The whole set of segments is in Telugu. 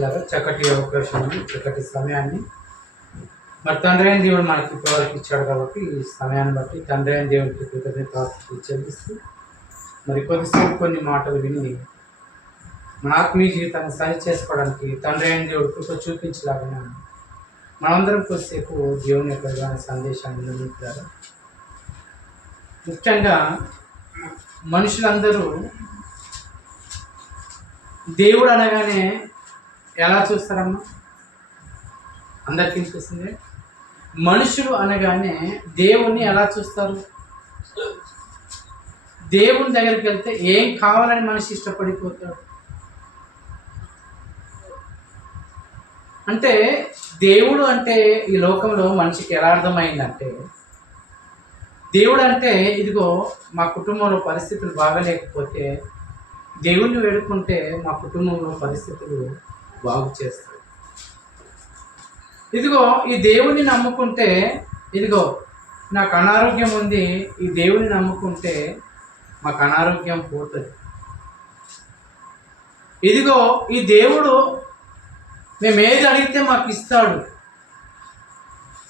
ప్రియులారా, చక్కటి అవకాశాన్ని, చక్కటి సమయాన్ని మరి తండ్రి అయిన దేవుడు మనకి ఇప్పటివరకు ఇచ్చాడు కాబట్టి ఈ సమయాన్ని బట్టి తండ్రి అయిన దేవుడికి కృతజ్ఞతలు చెల్లిస్తూ మరి కొద్దిసేపు కొన్ని మాటలు విని మన ఆత్మీయ జీవితాన్ని సరి చేసుకోవడానికి తండ్రి అయిన దేవుడు కృప చూపించలాగా మనందరం కొద్దిసేపు దేవుని యొక్క సందేశాన్ని నిర్మించారు. ముఖ్యంగా మనుషులందరూ దేవుడు అనగానే ఎలా చూస్తారమ్మా? అందరికీ అనిపిస్తుంది. మనుషులు అనగానే దేవుణ్ణి ఎలా చూస్తారు? దేవుని దగ్గరికి వెళ్తే ఏం కావాలని మనిషి ఇష్టపడిపోతాడు. అంటే దేవుడు అంటే ఈ లోకంలో మనిషికి ఎలా అర్థమైందంటే, దేవుడు అంటే ఇదిగో మా కుటుంబంలో పరిస్థితులు బాగలేకపోతే దేవుణ్ణి వేడుకుంటే మా కుటుంబంలో పరిస్థితులు బాగు చేస్తాడు. ఇదిగో ఈ దేవుణ్ణి నమ్ముకుంటే, ఇదిగో నాకు అనారోగ్యం ఉంది, ఈ దేవుణ్ణి నమ్ముకుంటే మాకు అనారోగ్యం పోతుంది. ఇదిగో ఈ దేవుడు మేము ఏది అడిగితే మాకు ఇస్తాడు.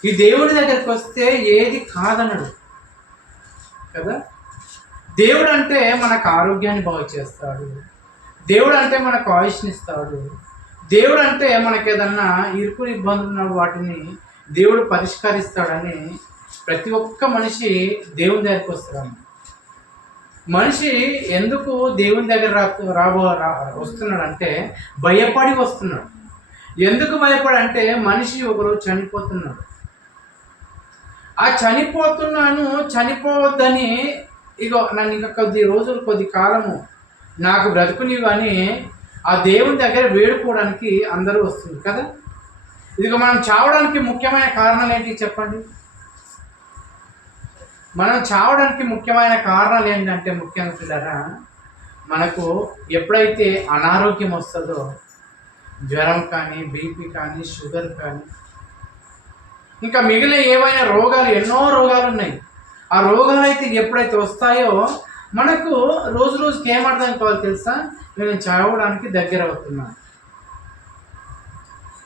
ఈ దేవుడి దగ్గరికి వస్తే ఏది కాదనడు కదా. దేవుడు అంటే మనకు ఆరోగ్యాన్ని బాగు చేస్తాడు. దేవుడు అంటే మనకు ఆయుష్నిస్తాడు. దేవుడు అంటే మనకు ఏదన్నా ఇరుకు ఇబ్బందులు ఉన్న వాటిని దేవుడు పరిష్కరిస్తాడని ప్రతి ఒక్క మనిషి దేవుని దగ్గరికి వస్తాడు. మనిషి ఎందుకు దేవుని దగ్గర వస్తున్నాడంటే భయపడి వస్తున్నాడు. ఎందుకు భయపడంటే మనిషి ఒకరోజు చనిపోతున్నాడు. ఆ చనిపోవద్దని ఇగో నన్ను ఇంకా కొద్ది కాలము నాకు బ్రతుకునివి అని ఆ దేవుని దగ్గర వేడుకోవడానికి అందరూ వస్తుంది కదా. ఇదిగో మనం చావడానికి ముఖ్యమైన కారణాలు ఏంటి చెప్పండి? మనం చావడానికి ముఖ్యమైన కారణాలు ఏంటంటే, ముఖ్యంగా పిల్లరా, మనకు ఎప్పుడైతే అనారోగ్యం వస్తుందో, జ్వరం కానీ, బీపీ కానీ, షుగర్ కానీ, ఇంకా మిగిలిన ఏవైనా రోగాలు, ఎన్నో రోగాలు ఉన్నాయి. ఆ రోగాలు అయితే ఎప్పుడైతే వస్తాయో మనకు రోజు రోజుకి ఏమర్థం కావాలి తెలుసా? నేను చావడానికి దగ్గర అవుతున్నాను.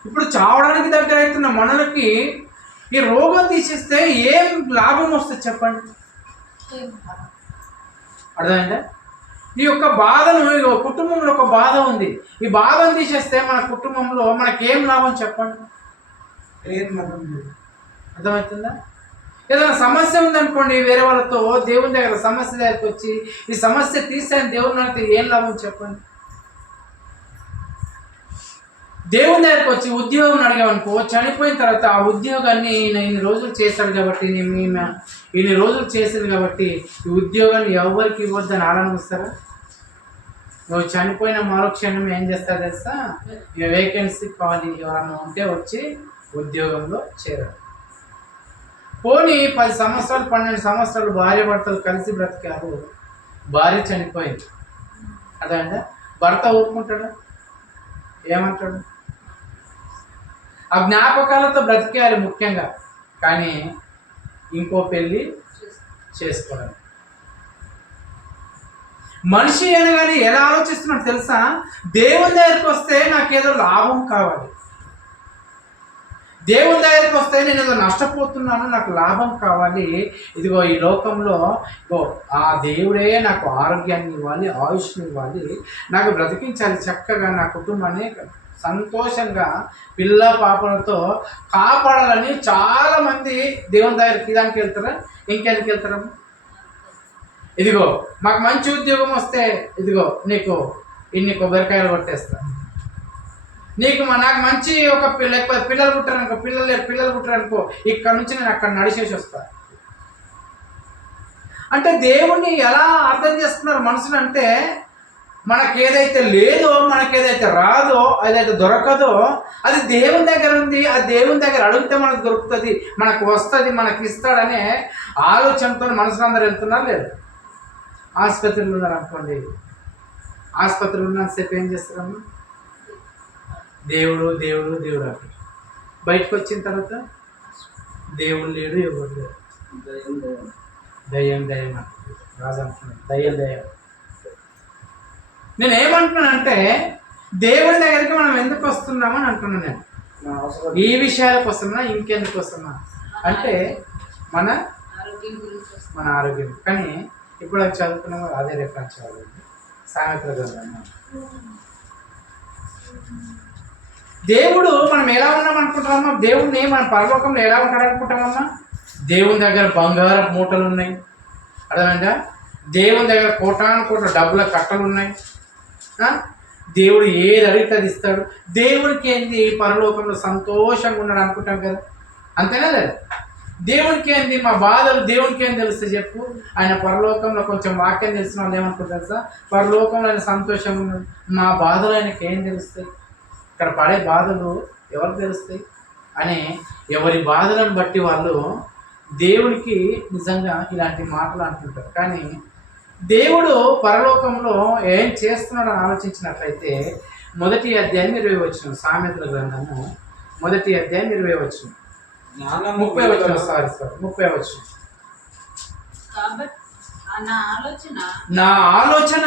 ఇప్పుడు చావడానికి దగ్గర అవుతున్న మనలకి ఈ రోగం తీసేస్తే ఏం లాభం వస్తుంది చెప్పండి? అర్థమైందా? ఈ యొక్క బాధను, కుటుంబంలో ఒక బాధ ఉంది, ఈ బాధను తీసేస్తే మన కుటుంబంలో మనకేం లాభం చెప్పండి? ఏం లాభం లేదు. అర్థమవుతుందా? ఏదైనా సమస్య ఉందనుకోండి, వేరే వాళ్ళతో దేవుని దగ్గర సమస్య దగ్గరికి వచ్చి ఈ సమస్య తీసేని దేవుని అయితే ఏం లాభం చెప్పండి? దేవుని దగ్గరికి వచ్చి ఉద్యోగం అడిగామనుకో, చనిపోయిన తర్వాత ఆ ఉద్యోగాన్ని ఇన్ని రోజులు చేశాడు కాబట్టి, ఇన్ని రోజులు చేసింది కాబట్టి ఈ ఉద్యోగాన్ని ఎవరికి ఇవ్వద్దని ఆనందిస్తారా? నువ్వు చనిపోయిన మరుక్షణం ఏం చేస్తా తెలుసా? వేకెన్సీ ఖాళీ ఎవరన్నా ఉంటే వచ్చి ఉద్యోగంలో చేరారు. పోనీ 10 సంవత్సరాలు 12 సంవత్సరాలు భార్య భర్తలు కలిసి బ్రతికారు, భార్య చనిపోయింది. అదేంటా భర్త ఊరుకుంటాడా? ఏమంటాడు? ఆ జ్ఞాపకాలతో బ్రతికేయాలి ముఖ్యంగా, కానీ ఇంకో పెళ్ళి చేసుకోవడం. మనిషి అనగానే ఎలా ఆలోచిస్తున్నాడు తెలుసా? దేవుని దగ్గరికి వస్తే నాకేదో లాభం కావాలి, దేవుని దగ్గరికి వస్తే నేను ఏదో నష్టపోతున్నాను, నాకు లాభం కావాలి. ఇదిగో ఈ లోకంలో ఇగో ఆ దేవుడే నాకు ఆరోగ్యాన్ని ఇవ్వాలి, ఆయుష్ని ఇవ్వాలి, నాకు బ్రతికించాలి, చక్కగా నా కుటుంబాన్ని సంతోషంగా పిల్ల పాపలతో కాపాడాలని చాలామంది దేవుని దగ్గరికి దానికి వెళ్తారా? ఇంకెందుకు వెళ్తారా? ఇదిగో మాకు మంచి ఉద్యోగం వస్తే ఇదిగో నీకు ఇన్ని కొబ్బరికాయలు కొట్టేస్తా, నాకు మంచి ఒక పిల్లలు పుట్టారనుకో, పిల్లలు పుట్టారనుకో, ఇక్కడ నుంచి నేను అక్కడ నడిచేసి వస్తా. అంటే దేవుణ్ణి ఎలా అర్థం చేస్తున్నారు మనుషులు అంటే, మనకేదైతే లేదో, మనకేదైతే రాదో, అదైతే దొరకదో అది దేవుని దగ్గర ఉంది, ఆ దేవుని దగ్గర అడిగితే మనకు దొరుకుతుంది, మనకు వస్తుంది, మనకి ఇస్తాడనే ఆలోచనతో మనుషులందరూ వెళ్తున్నారు. లేదు, ఆసుపత్రులు ఉన్నారు అనుకోండి, ఆసుపత్రులు ఉన్నంతసేపు ఏం చేస్తారమ్మా? దేవుడు దేవుడు దేవుడు అంటే బయటకు వచ్చిన తర్వాత దేవుడు లేడు, ఎవరు లేడు, దయ్యం దయ్యం రాజు అంటున్నాడు, దయ్యం దయ్యం. నేనేమంటున్నానంటే దేవుని దగ్గరికి మనం ఎందుకు వస్తున్నామని అంటున్నాను నేను. ఈ విషయాలకు వస్తున్నా, ఇంకెందుకు వస్తున్నా అంటే మన ఆరోగ్యం. కానీ ఇప్పుడు అది చదువుకున్న అదే రిఫరెన్స్ చదవాలి. సామెతల గ్రంథం. దేవుడు మనం ఎలా ఉన్నాం అనుకుంటామమ్మా? దేవుడిని మన పరలోకంలో ఎలా ఉంటాడు అనుకుంటామమ్మా? దేవుని దగ్గర బంగారపు మూటలు ఉన్నాయి, అర్థమైందా? దేవుని దగ్గర కోటాను డబ్బుల కట్టలు ఉన్నాయి. దేవుడు ఏది అడిగితే అది ఇస్తాడు. దేవుడికి ఏంది పరలోకంలో సంతోషంగా ఉన్నాడు అనుకుంటాం కదా, అంతేనా లేదా? దేవునికి ఏంది మా బాధలు దేవునికి ఏం తెలుస్తుంది చెప్పు? ఆయన పరలోకంలో కొంచెం వాక్యం తెలిసిన వాళ్ళు ఏమనుకుంటారు తెలుసా? పరలోకంలో ఆయన సంతోషంగా ఉన్నాడు, మా బాధలు ఆయనకి ఏం తెలుస్తాయి? ఇక్కడ పడే బాధలు ఎవరికి తెలుస్తాయి అని ఎవరి బాధలను బట్టి వాళ్ళు దేవుడికి నిజంగా ఇలాంటి మాటలు అంటుంటారు. కానీ దేవుడు పరలోకంలో ఏం చేస్తున్నాడని ఆలోచించినట్లయితే 1వ అధ్యాయం 20 వచనం, సామెతల గ్రంథము 1వ అధ్యాయం 20 వచనం, 30 వచనం, సారీ 30 వచనం. నా ఆలోచన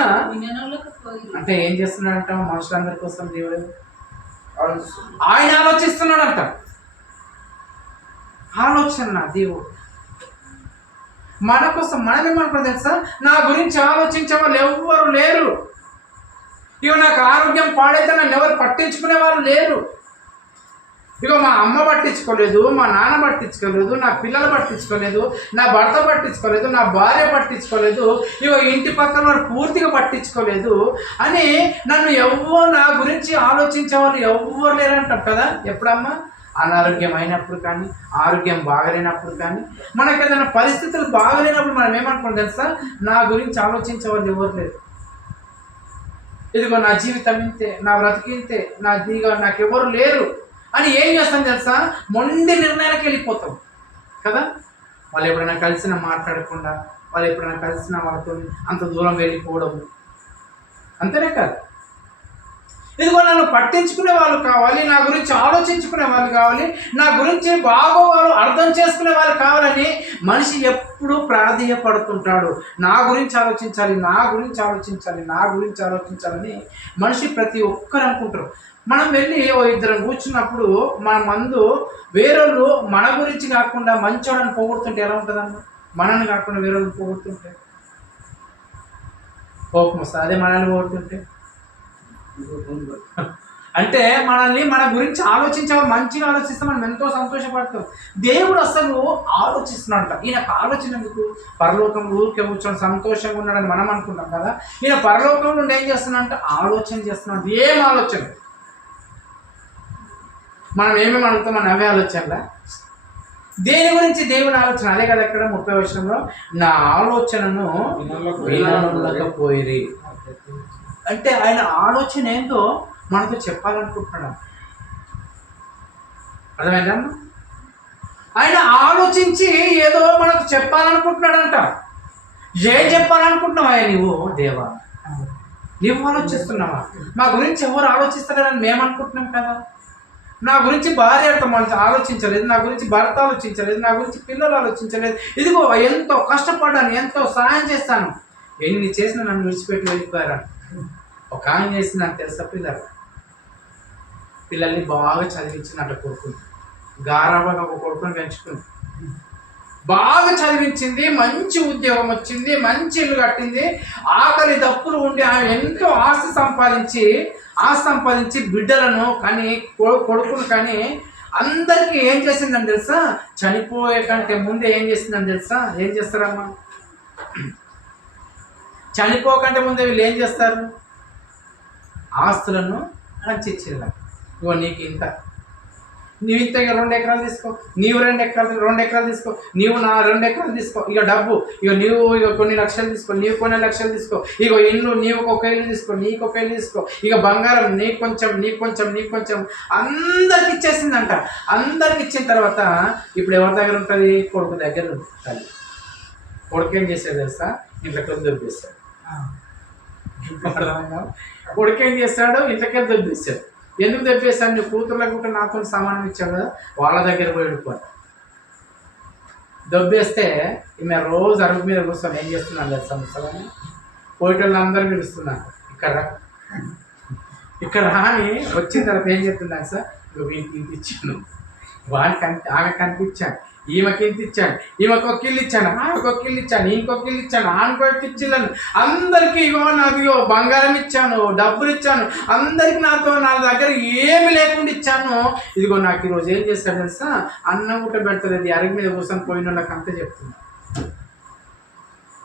అంటే ఏం చేస్తున్నాడంట? మనుషులందరి కోసం దేవుడు ఆయన ఆలోచిస్తున్నాడంట. ఆలోచన దేవుడు మన కోసం. మనమేమనుకున్నాం తెలుసా? నా గురించి ఆలోచించే వాళ్ళు ఎవ్వరు లేరు. ఇక నాకు ఆరోగ్యం పాడైతే నన్ను ఎవరు పట్టించుకునే వాళ్ళు లేరు. ఇక మా అమ్మ పట్టించుకోలేదు, మా నాన్న పట్టించుకోలేదు, నా పిల్లలు పట్టించుకోలేదు, నా భర్త పట్టించుకోలేదు, నా భార్య పట్టించుకోలేదు, ఇక ఇంటి పక్కన వారు పూర్తిగా పట్టించుకోలేదు అని నన్ను ఎవ్వరు, నా గురించి ఆలోచించే వాళ్ళు ఎవ్వరు లేరంటారు కదా. ఎప్పుడమ్మా? అనారోగ్యం అయినప్పుడు కానీ, ఆరోగ్యం బాగలేనప్పుడు కానీ, మనకు ఏదైనా పరిస్థితులు బాగలేనప్పుడు మనం ఏమనుకుంటాం తెలుసా? నా గురించి ఆలోచించే వాళ్ళు ఎవరు లేరు. ఇదిగో నా జీవితం ఇంతే, నా బ్రతికింతే, నాకు ఎవరు లేరు అని ఏం చేస్తాం తెలుసా? మొండి నిర్ణయాలకు వెళ్ళిపోతాం కదా. వాళ్ళు ఎప్పుడైనా కలిసినా మాట్లాడకుండా, వాళ్ళు ఎప్పుడైనా కలిసినా వాళ్ళతో అంత దూరం వెళ్ళిపోవడము, అంతేనే కాదు. ఇదిగో నన్ను పట్టించుకునే వాళ్ళు కావాలి, నా గురించి ఆలోచించుకునే వాళ్ళు కావాలి, నా గురించి బాగోవాళ్ళు అర్థం చేసుకునే వాళ్ళు కావాలని మనిషి ఎప్పుడూ ప్రాధేయపడుతుంటాడు. నా గురించి ఆలోచించాలి, నా గురించి ఆలోచించాలి, నా గురించి ఆలోచించాలని మనిషి ప్రతి ఒక్కరు అనుకుంటారు. మనం వెళ్ళి ఓ ఇద్దరం కూర్చున్నప్పుడు మన మందు వేరేళ్ళు మన గురించి కాకుండా మంచోడని పోగొడుతుంటే ఎలా ఉంటుందన్న? మనల్ని కాకుండా వేరేళ్ళు పోగొడుతుంటే కోపం వస్తుంది. అదే మనల్ని పోగొడుతుంటే అంటే మనల్ని మన గురించి ఆలోచించాలి, మంచిగా ఆలోచిస్తే మనం ఎంతో సంతోషపడతాం. దేవుడు అసలు ఆలోచిస్తున్నాడంట. ఈయనకు ఆలోచన ఎందుకు? పరలోకంలో ఊరికే కూర్చొని సంతోషంగా ఉన్నాడని మనం అనుకుంటాం కదా. ఈయన పరలోకంలో నుండి ఏం చేస్తున్నాడంటే ఆలోచన చేస్తున్నాడు. ఏం ఆలోచన? మనం ఏమేమి అడుగుతాం? మన అవే ఆలోచనలా? దేని గురించి దేవుని ఆలోచన? అదే కదా ఇక్కడ 30వ వచనంలో, నా ఆలోచనను వినలేకపోయిరి అంటే ఆయన ఆలోచన ఏందో మనతో చెప్పాలనుకుంటున్నాడు. అర్థమైందా? ఆయన ఆలోచించి ఏదో మనకు చెప్పాలనుకుంటున్నాడంట. ఏం చెప్పాలనుకుంటున్నావా నువ్వు? దేవా, నువ్వు ఆలోచిస్తున్నావా? మా గురించి ఎవరు ఆలోచిస్తారని మేము అనుకుంటున్నాం కదా. నా గురించి భార్య ఆలోచించలేదు, నా గురించి భర్త ఆలోచించలేదు, నా గురించి పిల్లలు ఆలోచించలేదు. ఇదిగో ఎంతో కష్టపడ్డాను, ఎంతో సహాయం చేస్తాను, ఎన్ని చేసినా నన్ను విడిచిపెట్టి వెళ్ళిపోయారు. ఒక ఆయన చేసింది నాకు తెలుసా? పిల్లల్ని బాగా చదివించినట్టు కొడుకుని, గారాబాగా ఒక కొడుకుని పెంచుకుంది, బాగా చదివించింది, మంచి ఉద్యోగం వచ్చింది, మంచి ఇల్లు కట్టింది, ఆకలి దప్పులు ఉండి ఆమె ఎంతో ఆస్తి సంపాదించి బిడ్డలను కానీ కొడుకును కానీ అందరికీ ఏం చేసిందని తెలుసా? చనిపోయే కంటే ముందే ఏం చేసిందని తెలుసా? ఏం చేస్తారమ్మా? చనిపోకంటే ముందే వీళ్ళు ఏం చేస్తారు? ఆస్తులను మంచి ఇచ్చింది. ఇగో నీకు ఇంత, నీవు ఇంత 2 ఎకరాలు తీసుకో, నీవు 2 ఎకరాలు తీసుకో, నీవు నా 2 ఎకరాలు తీసుకో. ఇక డబ్బు, ఇక కొన్ని లక్షలు తీసుకో, నీవు కొన్ని లక్షలు తీసుకో. ఇక ఇల్లు, నీవు ఒక ఇల్లు తీసుకో, నీకు ఒక ఇల్లు తీసుకో. ఇక బంగారం నీకు కొంచెం అందరికి ఇచ్చేసిందంట. అందరికి ఇచ్చిన తర్వాత ఇప్పుడు ఎవరి దగ్గర ఉంటుంది? కొడుకు దగ్గర ఉంటుంది. కొడుకు ఏం చేశాడు తెలుసా? ఇంట్లోకి దొబ్బేస్తాడు. కొడుకు ఏం చేస్తాడు? ఇంట్లోకి దొబ్బేస్తాడు. ఎందుకు తెప్పేస్తాను? నీ కూతుర్లకు కూడా నాతో సమానం ఇచ్చావు కదా, వాళ్ళ దగ్గర పోయి వెళ్ళిపోయి దొబ్బేస్తే ఈమె రోజు అరుగు మీద కూర్చొని ఏం చేస్తున్నాను తెలుసా? ముసలని పోయేటోళ్ళు అందరూ పిలుస్తున్నాను, ఇక్కడ ఇక్కడ రాని వచ్చిన తర్వాత ఏం చెప్తున్నాను సార్, వీనికి ఇంత ఇచ్చాను, వానికి ఆమె కనిపించాను, ఈమెకి ఇంత ఇచ్చాను, ఈమెకు ఒక ఇల్లు ఇచ్చాను, ఆమెకు ఒక ఇల్లు ఇచ్చాను, ఇంకొక ఇల్లు ఇచ్చాను, ఆమెకు ఇచ్చిల్లను, అందరికీ నాకు బంగారం ఇచ్చాను, డబ్బులు ఇచ్చాను, అందరికి నా దగ్గర ఏమి లేకుండా ఇచ్చాను. ఇదిగో నాకు ఈరోజు ఏం చేస్తాడు తెలుసా, అన్నం గుట్ట పెడతలేదు, అరగ మీద కూర్చొని పోయిన వాళ్ళకి అంతే చెప్తున్నా.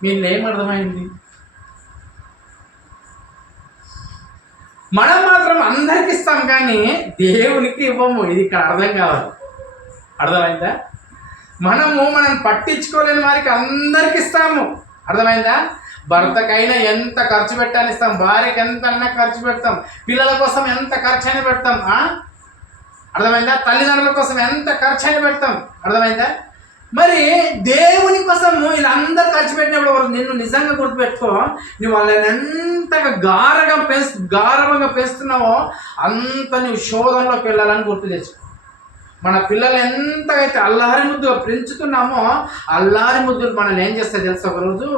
మీరు ఏమర్థమైంది? మనం మాత్రం అందరికి ఇస్తాం కానీ దేవునికి ఇవ్వము. ఇది ఇక్కడ అర్థం కావాలి. అర్థమైందా? మనం పట్టించుకోలేని వారికి అందరికి ఇస్తాము. అర్థమైందా? భర్తకైనా ఎంత ఖర్చు పెట్టాలి ఇస్తాం, భార్యకి ఎంత అన్నా ఖర్చు పెడతాం, పిల్లల కోసం ఎంత ఖర్చు అయినా పెడతాం. అర్థమైందా? తల్లిదండ్రుల కోసం ఎంత ఖర్చు అయినా పెడతాం. అర్థమైందా? మరి దేవుని కోసము ఇలా అందరు ఖర్చు పెట్టినప్పుడు వాళ్ళు నిన్ను నిజంగా గుర్తుపెట్టుకో, నువ్వు వాళ్ళని ఎంతగా గారవంగా పెంచుతున్నావో అంత నువ్వు శోధనలోకి వెళ్ళాలని గుర్తు తెచ్చుకో. మన పిల్లలు ఎంతైతే అల్లారి ముద్దుగా పెంచుతున్నామో అల్లారి ముద్దులు మనల్ని ఏం చేస్తాయి తెలుసా, ఒకరోజు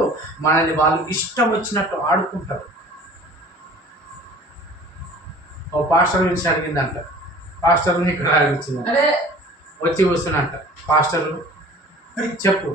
మనల్ని వాళ్ళు ఇష్టం వచ్చినట్టు ఆడుకుంటారు. ఓ పాస్టర్ గురించి అడిగిందంట, పాస్టర్ని ఇక్కడ అడిగించింది, వచ్చి కూర్చున్నట్ట, పాస్టర్ చెప్పు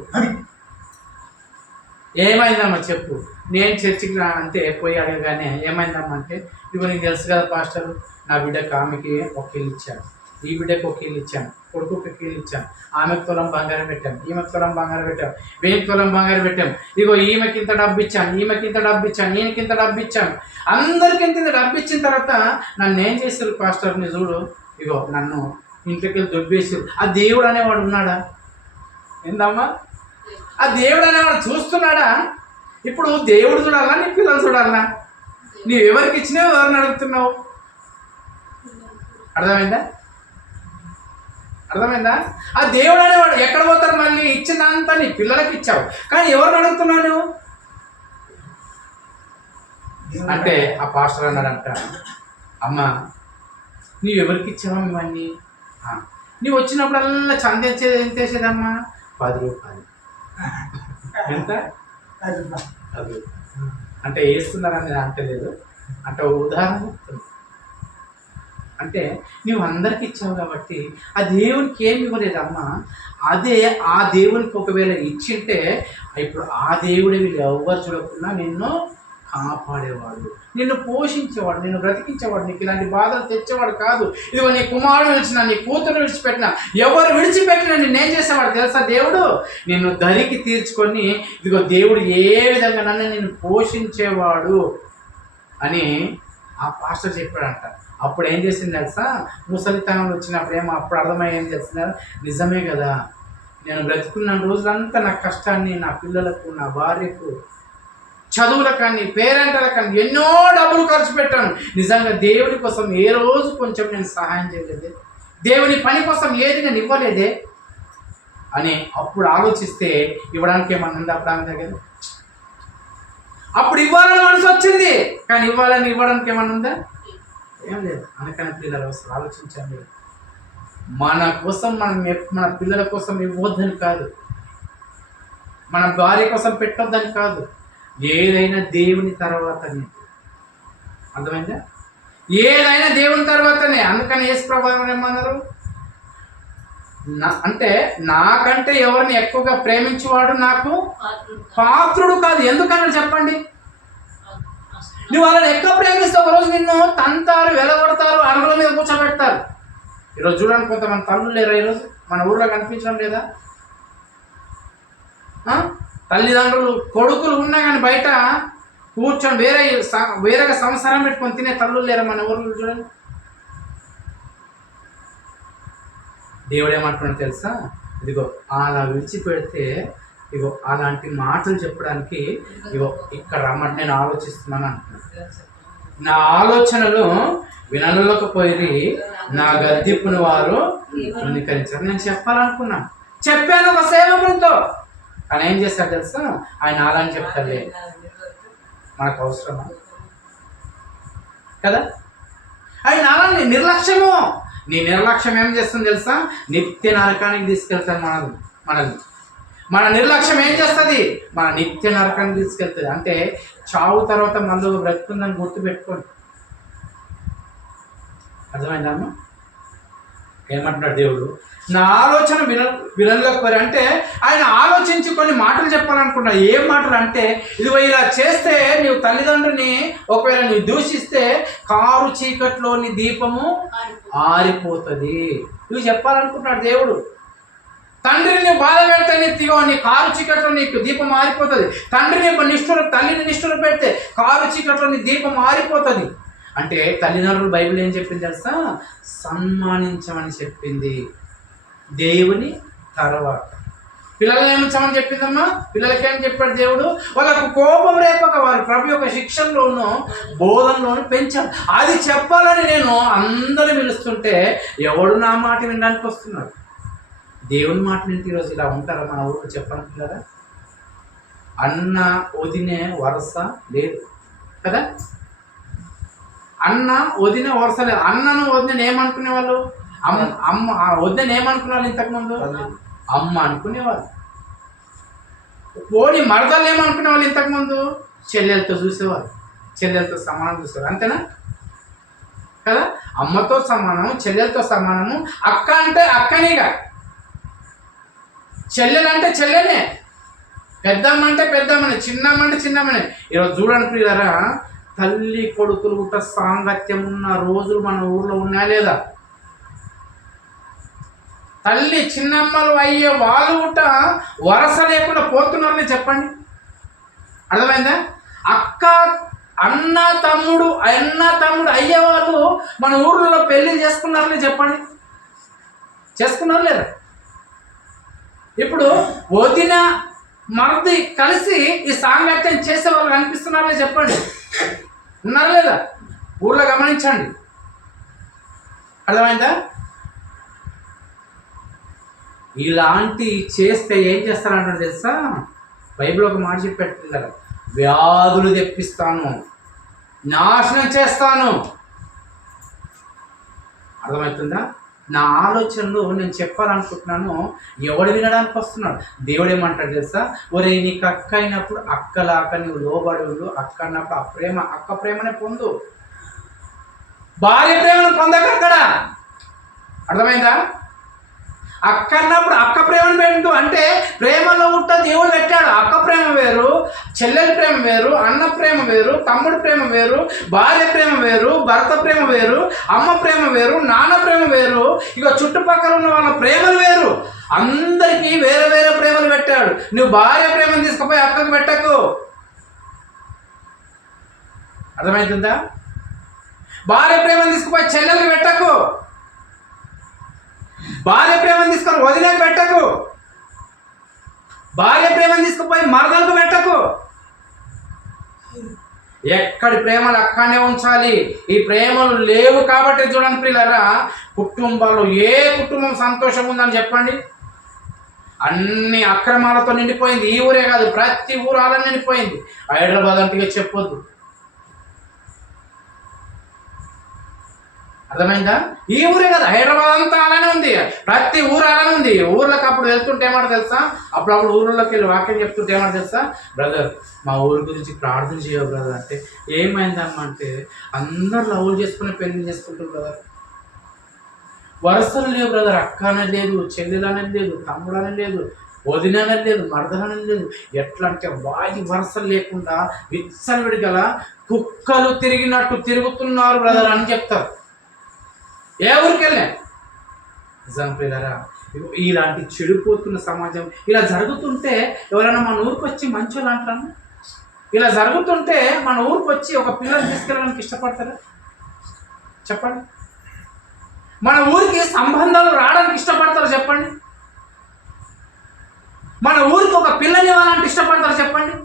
ఏమైందమ్మా చెప్పు. నేను చర్చికి రా అంటే పోయి అడగగానే ఏమైందమ్మా అంటే, ఇదిగో నీకు తెలుసు కదా పాస్టర్, నా బిడ్డకు ఆమెకి ఒక ఇల్లు ఇచ్చాను, ఈ బిడ్డకు ఒక ఇల్లు ఇచ్చాను, కొడుకు ఒక ఇల్లు ఇచ్చాను, ఆమెకు తులం బంగారం పెట్టాం, ఈమెకు తులం బంగారం పెట్టాం, వీనికి తులం బంగారం పెట్టాం, ఇదిగో ఈమెకి ఇంత డబ్బు ఇచ్చాను, ఈమెకి ఇంత డబ్బు ఇచ్చాను, ఈయనకి ఇంత డబ్బు ఇచ్చాను, అందరికి ఇంత డబ్బు ఇచ్చిన తర్వాత నన్ను ఏం చేశారు పాస్టర్ని చూడు, ఇగో నన్ను ఇంట్లోకి వెళ్ళి దొబ్బేసారు. ఆ దేవుడు అనేవాడు ఉన్నాడా? ఏందమ్మా, ఆ దేవుడు అనేవాడు చూస్తున్నాడా? ఇప్పుడు దేవుడు చూడాలా, నీ పిల్లలు చూడాలా? నీవు ఎవరికి ఇచ్చినావు, ఎవరిని అడుగుతున్నావు? అర్థమైందా? ఆ దేవుడు అనేవాడు ఎక్కడ పోతారు, మళ్ళీ ఇచ్చినంత నీ పిల్లలకి ఇచ్చావు, కానీ ఎవరిని అడుగుతున్నావు నువ్వు అంటే? ఆ పాస్టర్ అన్నాడంట, అమ్మ నువ్వు ఎవరికి ఇచ్చావా ఇవన్నీ? నువ్వు వచ్చినప్పుడల్లా చందేసేది ఎంత వేసేదమ్మా? 10 రూపాయలు. ఎంత? 10 రూపాయలు. అంటే వేస్తున్నారని నేను అంటలేదు, అంటే ఉదాహరణ చెప్తున్నా. అంటే నువ్వు అందరికి ఇచ్చావు కాబట్టి ఆ దేవునికి ఏమి ఇవ్వలేదమ్మా. అదే ఆ దేవునికి ఒకవేళ ఇచ్చింటే ఇప్పుడు ఆ దేవుడే వీళ్ళు ఎవ్వరు చూడకుండా నిన్ను కాపాడేవాడు, నిన్ను పోషించేవాడు, నిన్ను బ్రతికించేవాడు, నీకు ఇలాంటి బాధలు తెచ్చేవాడు కాదు. ఇదిగో నీ కుమారుడు విడిచిన, నీ కూతురు విడిచిపెట్టిన, ఎవరు విడిచిపెట్టినా నిన్నేం చేసేవాడు తెలుసా? దేవుడు నిన్ను ధరికి తీర్చుకొని, ఇదిగో దేవుడు ఏ విధంగా నన్ను నిన్ను పోషించేవాడు అని ఆ పాస్టర్ చెప్పాడంట. అప్పుడు ఏం చేసింది తెలుసా? ముసలితనంలో వచ్చినప్పుడు ఏమో అప్పుడు అర్థమయ్యేది తెలిసిన, నిజమే కదా, నేను బ్రతుకున్న రోజులంతా నా కష్టాన్ని నా పిల్లలకు, నా భార్యకు, చదువులకు కానీ పేరెంట్లకు కానీ ఎన్నో డబ్బులు ఖర్చు పెట్టాను, నిజంగా దేవుడి కోసం ఏ రోజు కొంచెం నేను సహాయం చేయలేదే, దేవుని పని కోసం ఏది నేను ఇవ్వలేదే అని అప్పుడు ఆలోచిస్తే ఇవ్వడానికి ఏమన్నా ఉందా? అప్పుడు ఆమె దగ్గర అప్పుడు ఇవ్వాలని మనసు వచ్చింది, కానీ ఇవ్వడానికి ఏమన్నా ఉందా? ఏం లేదు. అందుకని పిల్లలు అసలు ఆలోచించండి, మన కోసం మన పిల్లల కోసం ఇవ్వద్దని కాదు, మన భార్య కోసం పెట్టొద్దని కాదు, ఏదైనా దేవుని తర్వాతనే. అర్థమైందా? ఏదైనా దేవుని తర్వాతనే. అందుకని యేసు ప్రభువు ఏమన్నారు అంటే, నాకంటే ఎవరిని ఎక్కువగా ప్రేమించేవాడు నాకు పాత్రుడు కాదు. ఎందుకన్నా చెప్పండి? నువ్వు వాళ్ళని ఎక్కువ ప్రేమిస్తే ఒకరోజు నిన్ను తంతారు, వెలగొడతారు, అరుగుల మీద కూర్చోబెడతారు. ఈరోజు చూడండి, కొంతమంది తల్లులు లేరా ఈరోజు మన ఊళ్ళో కనిపించడం లేదా? తల్లిదండ్రులు కొడుకులు ఉన్నా కానీ బయట కూర్చొని వేరేగా సంసారం పెట్టుకొని తినే తల్లులు లేరా మన ఊర్లో? చూడండి. దేవుడు ఏమంటున్నాడు తెలుసా? ఇదిగో అలా విడిచిపెడితే, ఇగో అలాంటి మాటలు చెప్పడానికి ఇగో ఇక్కడ రమ్మంటే నేను ఆలోచిస్తున్నాను అంటున్నాను. నా ఆలోచనలు వినలేకపోయి నా గద్దిప్పుని వారు అంగీకరించారు. నేను చెప్పాలనుకున్నాను, చెప్పాను ఒక సేవకునితో, కానీ ఏం చేస్తాడు తెలుసా? ఆయన అలాని చెప్తాడే. మనకు అవసరమా కదా? ఆయన అలాని నిర్లక్ష్యము. నీ నిర్లక్ష్యం ఏం చేస్తుంది తెలుసా? నిత్య నరకానికి తీసుకెళ్తాను మనల్ని. మన నిర్లక్ష్యం ఏం చేస్తుంది? మన నిత్య నరకానికి తీసుకెళ్తుంది. అంటే చావు తర్వాత మళ్ళీ బ్రతుకుందని గుర్తుపెట్టుకోండి. అర్థమైందా అమ్మ? ఏమంటున్నాడు దేవుడు? నా ఆలోచన వినలేకపోయారు అంటే ఆయన ఆలోచించి కొన్ని మాటలు చెప్పాలనుకున్నా. ఏం మాటలు అంటే, ఇదిగో ఇలా చేస్తే నీవు తల్లిదండ్రుని ఒకవేళ నీవు దూషిస్తే కారు చీకట్లోని దీపము ఆరిపోతుంది. ఇవి చెప్పాలనుకుంటున్నాడు దేవుడు. తండ్రిని బాధ పెడితే నీ కారు చీకట్లో నీకు దీపం ఆరిపోతుంది. తండ్రిని తల్లిని నిష్ఠుర పెడితే కారు చీకట్లో నీ దీపం ఆరిపోతుంది. అంటే తల్లిదండ్రులు బైబిల్ ఏం చెప్పింది తెలుసా? సన్మానించమని చెప్పింది. దేవుని తర్వాత పిల్లల్ని ఏమించమని చెప్పిందమ్మా? పిల్లలకి ఏం చెప్పాడు దేవుడు? వాళ్ళకు కోపం రేపక వారు ప్రభు యొక్క శిక్షణలోనూ బోధనలోనూ పెంచాడు. అది చెప్పాలని నేను అందరూ పిలుస్తుంటే ఎవడు నా మాట వినడానికి వస్తున్నాడు? దేవుని మాట వింటే ఈరోజు ఇలా ఉంటారా మన ఊరికి? చెప్పండి పిల్లరా. అన్న వదినే వరస లేదు కదా. అన్న వదిన వరుస లేదు. అన్నను వదిన ఏమనుకునేవాళ్ళు? అమ్మ వదిన ఏమనుకునేవాళ్ళు? ఇంతకుముందు అమ్మ అనుకునేవాళ్ళు. పోనీ మరదలు ఏమనుకునేవాళ్ళు? ఇంతకుముందు చెల్లెలతో చూసేవాళ్ళు, చెల్లెలతో సమానం చూసేవాళ్ళు. అంతేనా కదా? అమ్మతో సమానము, చెల్లెలతో సమానము. అక్క అంటే అక్కనేగా, చెల్లెలంటే చెల్లెనే, పెద్దమ్మ అంటే పెద్దమ్మనే, చిన్నమ్మ అంటే చిన్నమ్మనే. ఈరోజు చూడండి ప్రియులారా, తల్లి కొడుకులు గుట్ట సాంగత్యం ఉన్న రోజులు మన ఊర్లో ఉన్నాయా లేదా? తల్లి చిన్నమ్మలు అయ్యే వాళ్ళు గుట్ట వరస లేకుండా పోతున్నారని చెప్పండి. అర్థమైందా? అన్న తమ్ముడు అయ్యే వాళ్ళు మన ఊర్లో పెళ్లి చేసుకున్నారని చెప్పండి. చేసుకున్నారు లేదా? ఇప్పుడు వదిన మరది కలిసి ఈ సాంగత్యం చేసే వాళ్ళు కనిపిస్తున్నారని చెప్పండి. ఉన్నారా లేదా? ఊర్లో గమనించండి. అర్థమైందా? ఇలాంటి చేస్తే ఏం చేస్తారంటారు తెలుసా? బైబిల్ ఒక మాట చెప్పారు, వ్యాధులు తెప్పిస్తాను, నాశనం చేస్తాను. అర్థమవుతుందా? నా ఆలోచనలు నేను చెప్పాలనుకుంటున్నాను, ఎవడు వినడానికి వస్తున్నాడు? దేవుడు ఏమంటాడు తెలుసా? ఒరే నీకు అక్క అయినప్పుడు అక్కలాక నువ్వు లోబడి ఉండు. అక్క అన్నప్పుడు అక్క ప్రేమనే పొందు, భార్య ప్రేమను పొందక అక్కడ. అర్థమైందా? అక్క అన్నప్పుడు అక్క ప్రేమను పెట్టు. అంటే ప్రేమలో ఉంట దేవుడు పెట్టాడు. అక్క ప్రేమ వేరు, చెల్లెలి ప్రేమ వేరు, అన్న ప్రేమ వేరు, తమ్ముడి ప్రేమ వేరు, భార్య ప్రేమ వేరు, భర్త ప్రేమ వేరు, అమ్మ ప్రేమ వేరు, నాన్న ప్రేమ వేరు, ఇక చుట్టుపక్కల ఉన్న వాళ్ళ ప్రేమలు వేరు. అందరికీ వేరే వేరే ప్రేమలు పెట్టాడు. నువ్వు భార్య ప్రేమను తీసుకుపోయి అక్కకు పెట్టకు. అర్థమవుతుందా? భార్య ప్రేమను తీసుకుపోయి చెల్లెలకు పెట్టకు. భార్య ప్రేమను తీసుకొని వదిలేకి పెట్టకు. భార్య ప్రేమను తీసుకుపోయి మరదలకు పెట్టకు. ఎక్కడి ప్రేమలు అక్కడనే ఉంచాలి. ఈ ప్రేమలు లేవు కాబట్టి చూడండి ప్రియులారా, కుటుంబాల్లో ఏ కుటుంబం సంతోషం ఉందని చెప్పండి? అన్ని అక్రమాలతో నిండిపోయింది. ఈ ఊరే కాదు, ప్రతి ఊరు అలా నిండిపోయింది. హైదరాబాద్ అంటే చెప్పొద్దు. అర్థమైందా? ఈ ఊరే కదా, హైదరాబాద్ అంతా అలానే ఉంది, ప్రతి ఊరు అలానే ఉంది. ఊర్లోకి అప్పుడు వెళ్తుంటే ఏమాట తెలుసా? అప్పుడప్పుడు ఊర్లోకి వెళ్ళి వాక్యం చెప్తుంటే ఏమాట తెలుసా? బ్రదర్ మా ఊరి గురించి ప్రార్థన చేయవు బ్రదర్ అంటే, ఏమైందమ్మా అంటే, అందరు లవ్ చేసుకుని పెళ్లి చేసుకుంటారు బ్రదర్. వరుసలు లేవు బ్రదర్. అక్క అనేది లేదు, చెల్లెలు అనేది లేదు, తమ్ముడు అనేది లేదు, వదిన అనేది లేదు, మరదలు అనేది లేదు. ఎట్లా అంటే వాటి వరుసలు లేకుండా విచ్చలవిడి గల కుక్కలు తిరిగినట్టు తిరుగుతున్నారు బ్రదర్ అని చెప్తారు. ఏ ఊరికి వెళ్ళా నిజం ప్రియులారా, ఇలాంటి చెడిపోతున్న సమాజం ఇలా జరుగుతుంటే ఎవరైనా మన ఊరికి వచ్చి మంచోళ్ళు అంటారు? ఇలా జరుగుతుంటే మన ఊరికి వచ్చి ఒక పిల్లల్ని తీసుకెళ్ళడానికి ఇష్టపడతారా? చెప్పండి. మన ఊరికి సంబంధాలు రావడానికి ఇష్టపడతారు చెప్పండి? మన ఊరికి ఒక పిల్లని ఇవ్వాలంటే ఇష్టపడతారు చెప్పండి?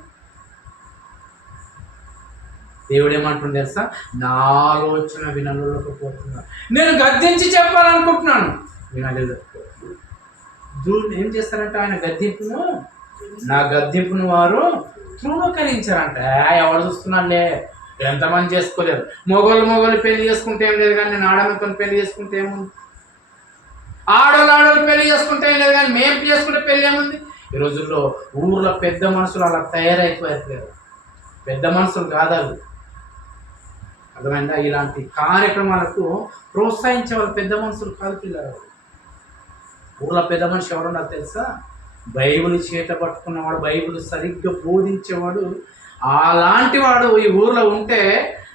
దేవుడు ఏమంటుంది తెలుసా? నా ఆలోచన వినలేకపోతున్నాను. నేను గద్దించి చెప్పాలనుకుంటున్నాను, వినలేదు. ఏం చేస్తారంటే ఆయన గద్దింపును, నా గద్దింపును వారు తృణీకరించారంట. ఎవరు చూస్తున్నాడులే, ఎంతమంది చేసుకోలేదు. మొగోళ్ళు పెళ్లి చేసుకుంటే ఏం లేదు, కానీ నేను ఆడమతో పెళ్లి చేసుకుంటే ఏముంది? ఆడోళ్ళు పెళ్లి చేసుకుంటే ఏం లేదు, కానీ మేము చేసుకుంటే పెళ్ళి ఏముంది? ఈ రోజుల్లో ఊర్లో పెద్ద మనుషులు అలా తయారైపోయారు. పెద్ద మనుషులు కాదాలు. అర్థమైందా? ఇలాంటి కార్యక్రమాలకు ప్రోత్సహించే వాళ్ళు పెద్ద మనుషులు కాదు పిల్లలు. ఊళ్ళో పెద్ద మనిషి ఎవరున్నారు తెలుసా? బైబిల్ చేత పట్టుకున్నవాడు, బైబిల్ సరిగ్గా బోధించేవాడు. అలాంటి వాడు ఈ ఊర్లో ఉంటే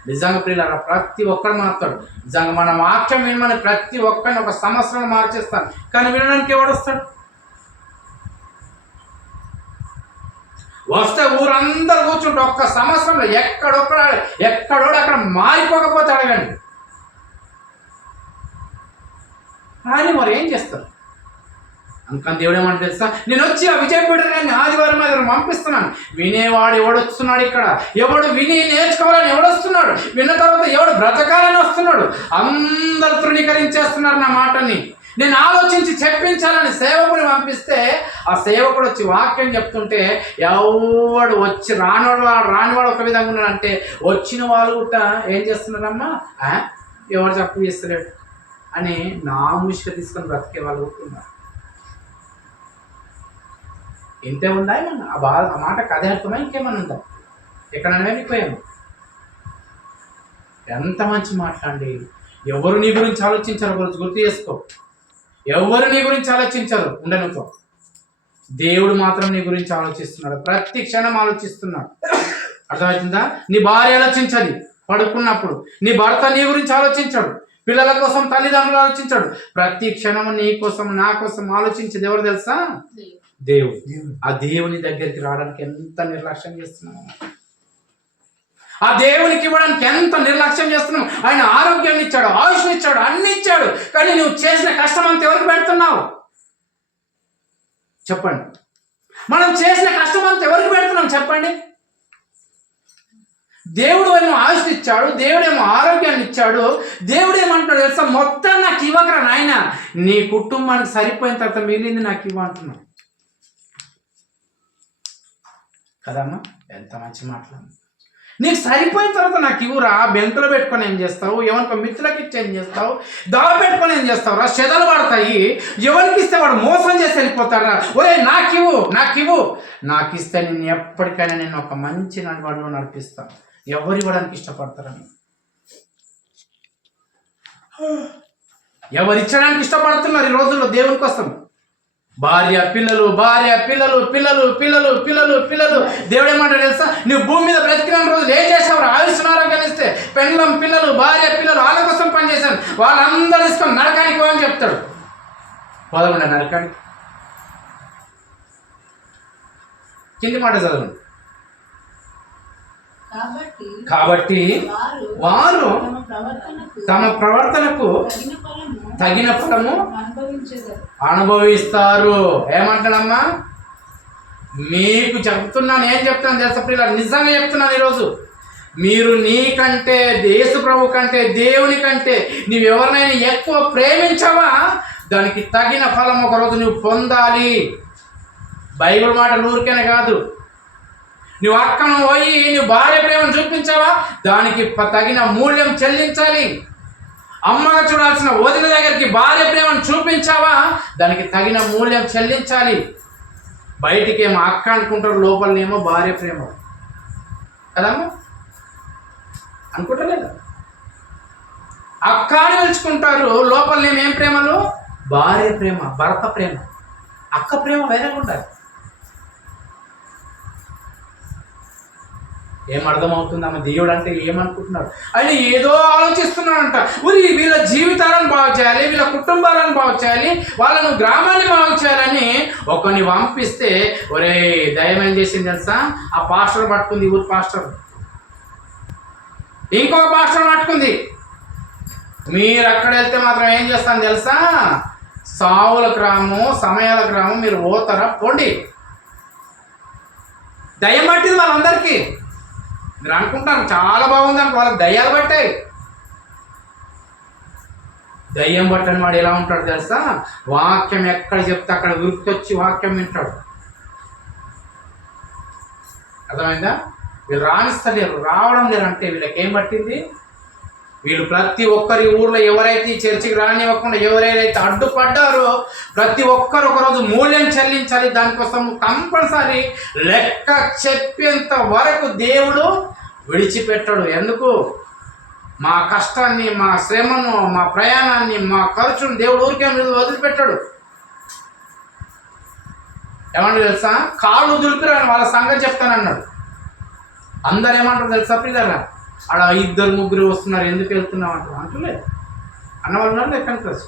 నిజంగా పిల్లలు ప్రతి ఒక్కరు మారుతాడు. నిజంగా మన వాక్యం వినమని ప్రతి ఒక్కరిని ఒక సంవత్సరం మార్చేస్తాను, కానీ వినడానికి ఎవడు వస్తాడు? వస్తే ఊరందరూ కూర్చుంటే ఒక్క సంవత్సరంలో ఎక్కడోడు అక్కడ మారిపోకపోతే అడగండి. కానీ మరి ఏం చేస్తారు? అందుకని దేవుడు ఏమంటే తెలుసా, నేను వచ్చి ఆ విజయపేట ఆదివారం పంపిస్తున్నాను. వినేవాడు ఎవడొస్తున్నాడు? ఇక్కడ ఎవడు విని నేర్చుకోవాలని ఎవడొస్తున్నాడు? విన్న తర్వాత ఎవడు బ్రతకాలని వస్తున్నాడు? అందరు తృణీకరించేస్తున్నారు నా మాటని. నేను ఆలోచించి చెప్పించాలని సేవకుని పంపిస్తే ఆ సేవకుడు వచ్చి వాక్యం చెప్తుంటే ఎవడు వచ్చి రానివాడు ఒక విధంగా ఉన్నాడంటే, వచ్చిన వాళ్ళు కూడా ఏం చేస్తున్నారమ్మా, ఎవరు తప్పు చేస్తలేడు అని నామూషిగా తీసుకొని బ్రతికే వాళ్ళు ఉంటున్నారు. ఇంతే ఉందా ఏమన్నా? ఆ మాట కథ అర్థమా? ఇంకేమన్నా ఉందా? ఎక్కడైనా వెళ్ళిపోయాము. ఎంత మంచి మాట్లాడి. ఎవరు నీ గురించి ఆలోచించారో గుర్తు చేసుకో. ఎవరు నీ గురించి ఆలోచించారు ఉండనుకో. దేవుడు మాత్రం నీ గురించి ఆలోచిస్తున్నాడు, ప్రతి క్షణం ఆలోచిస్తున్నాడు. అర్థమవుతుందా? నీ భార్య ఆలోచించాలి పడుకున్నప్పుడు, నీ భర్త నీ గురించి ఆలోచించాడు, పిల్లల కోసం తల్లిదండ్రులు ఆలోచించాడు. ప్రతి క్షణము నీ కోసం నా కోసం ఆలోచించేది ఎవరు తెలుసా? దేవుడు. ఆ దేవుని దగ్గరికి రావడానికి ఎంత నిర్లక్ష్యం చేస్తున్నాము, ఆ దేవునికి ఇవ్వడానికి ఎంత నిర్లక్ష్యం చేస్తున్నావు. ఆయన ఆరోగ్యాన్ని ఇచ్చాడు, ఆయుష్ని ఇచ్చాడు, అన్ని ఇచ్చాడు, కానీ నువ్వు చేసిన కష్టం అంతా ఎవరికి పెడుతున్నావు చెప్పండి? మనం చేసిన కష్టం అంతా ఎవరికి పెడుతున్నాం చెప్పండి? దేవుడు ఏమో ఆయుష్ని ఇచ్చాడు, దేవుడేమో ఆరోగ్యాన్ని ఇచ్చాడు. దేవుడు ఏమంటున్నాడు తెలుసా? మొత్తం నాకు ఇవ్వకరా నాయన, నీ కుటుంబానికి సరిపోయిన తర్వాత మిగిలింది నాకు ఇవ్వంటున్నావు కదమ్మా. ఎంత మంచి మాట్లాడు. నీకు సరిపోయిన తర్వాత నాకు ఇవ్వరా, బెంకులో పెట్టుకొని ఏం చేస్తావు? ఎవరికో మిత్రులకి ఇచ్చి ఏం చేస్తావు? పెట్టుకొని ఏం చేస్తావు రా? చెదలు పడతాయి. ఎవరికి ఇస్తే వాడు మోసం చేసి వెళ్ళిపోతారా? ఒరే నాకు ఇస్తే నేను ఎప్పటికైనా నేను ఒక మంచి నడవడిలో నడిపిస్తాను. ఎవరు ఇవ్వడానికి ఇష్టపడతారని, ఎవరు ఇచ్చడానికి ఇష్టపడుతున్నారు ఈ రోజుల్లో దేవుని కోసం? భార్య పిల్లలు దేవుడు ఏమంటాడు తెలుసా? నువ్వు భూమి మీద బ్రతికిన రోజులు ఏం చేసావు? ఆయుష్నారో కలిస్తే పెళ్ళం పిల్లలు భార్య పిల్లలు వాళ్ళ కోసం పనిచేశాను, వాళ్ళందరూ తీసుకొని నరకానికి పోవని చెప్తాడు. పోదామండి నరకానికి. కింది మాట చదవండి. కాబట్టి వారు తమ ప్రవర్తనకు తగిన ఫలము అనుభవిస్తారు. ఏమంటాడమ్మా? మీకు చెప్తున్నాను, ఏం చెప్తాను తెలుసా ప్రియులారా? నిజంగా చెప్తున్నాను. ఈరోజు మీరు నీకంటే, యేసు ప్రభు కంటే, దేవుని కంటే నువ్వెవరినైనా ఎక్కువ ప్రేమించావా, దానికి తగిన ఫలం ఒకరోజు నువ్వు పొందాలి. బైబిల్ మాట ఊరికేనే కాదు. నువ్వు అక్కను పోయి నువ్వు భార్య ప్రేమను చూపించావా, దానికి తగిన మూల్యం చెల్లించాలి. అమ్మగా చూడాల్సిన వదిన దగ్గరికి భార్య ప్రేమను చూపించావా, దానికి తగిన మూల్యం చెల్లించాలి. బయటికి ఏమో అక్క అనుకుంటారు, లోపలనేమో భార్య ప్రేమ కదమ్మా, అనుకుంటలేదా? అక్క అని పిలుచుకుంటారు, లోపలనేమో ఏం ప్రేమలు? భార్య ప్రేమ, భర్త ప్రేమ. అక్క ప్రేమ వేరే ఉండాలి. ఏం అర్థమవుతుందమ్మ? దేవుడు అంటే ఏమనుకుంటున్నాడు? ఆయన ఏదో ఆలోచిస్తున్నాడంట. ఊరి వీళ్ళ జీవితాలను బాగు చేయాలి, వీళ్ళ కుటుంబాలను బాగు చేయాలి, వాళ్ళను గ్రామాన్ని బాగు చేయాలని ఒకరిని పంపిస్తే, ఒరే దయ్యం ఏం చేసింది తెలుసా? ఆ పాస్టర్ పట్టుకుంది, ఊరి పాస్టర్ ఇంకొక పాస్టర్ పట్టుకుంది. మీరు అక్కడ వెళ్తే మాత్రం ఏం చేస్తాను తెలుసా? సావుల గ్రామం, సమయాల గ్రామం మీరు పోతారా? పోండి. దయ్యం పట్టింది వాళ్ళందరికీ. మీరు అనుకుంటాను చాలా బాగుంది అనుకో, వాళ్ళకి దయ్యాలు పట్టాయి. దయ్యం పట్టని వాడు ఎలా ఉంటాడు తెలుసా? వాక్యం ఎక్కడ చెప్తే అక్కడ ఉరికొచ్చి వాక్యం వింటాడు. అర్థమైందా? వీళ్ళు రాణిస్తలేరు, రావడం లేరు. అంటే వీళ్ళకి ఏం పట్టింది? వీళ్ళు ప్రతి ఒక్కరి ఊర్లో ఎవరైతే ఈ చర్చికి రానివ్వకుండా ఎవరైతే అడ్డుపడ్డారో ప్రతి ఒక్కరు ఒకరోజు మూల్యం చెల్లించాలి. దానికోసం కంపల్సరీ లెక్క చెప్పేంత వరకు దేవుడు విడిచిపెట్టాడు. ఎందుకు? మా కష్టాన్ని, మా శ్రమను, మా ప్రయాణాన్ని, మా ఖర్చును దేవుడు ఊరికే మీద వదిలిపెట్టాడు. ఏమంటారు తెలుసా? కాళ్ళు దులిపిరాని వాళ్ళ సంగతి చెప్తానన్నాడు. అందరు ఏమంటారు తెలుసా పిల్లరా? ఆడ 2-3 వస్తున్నారు, ఎందుకు వెళ్తున్నావు అంటారు. అంటలేదు అన్నవాళ్ళు ఉన్నారు. ఎక్కడికి తెలుసు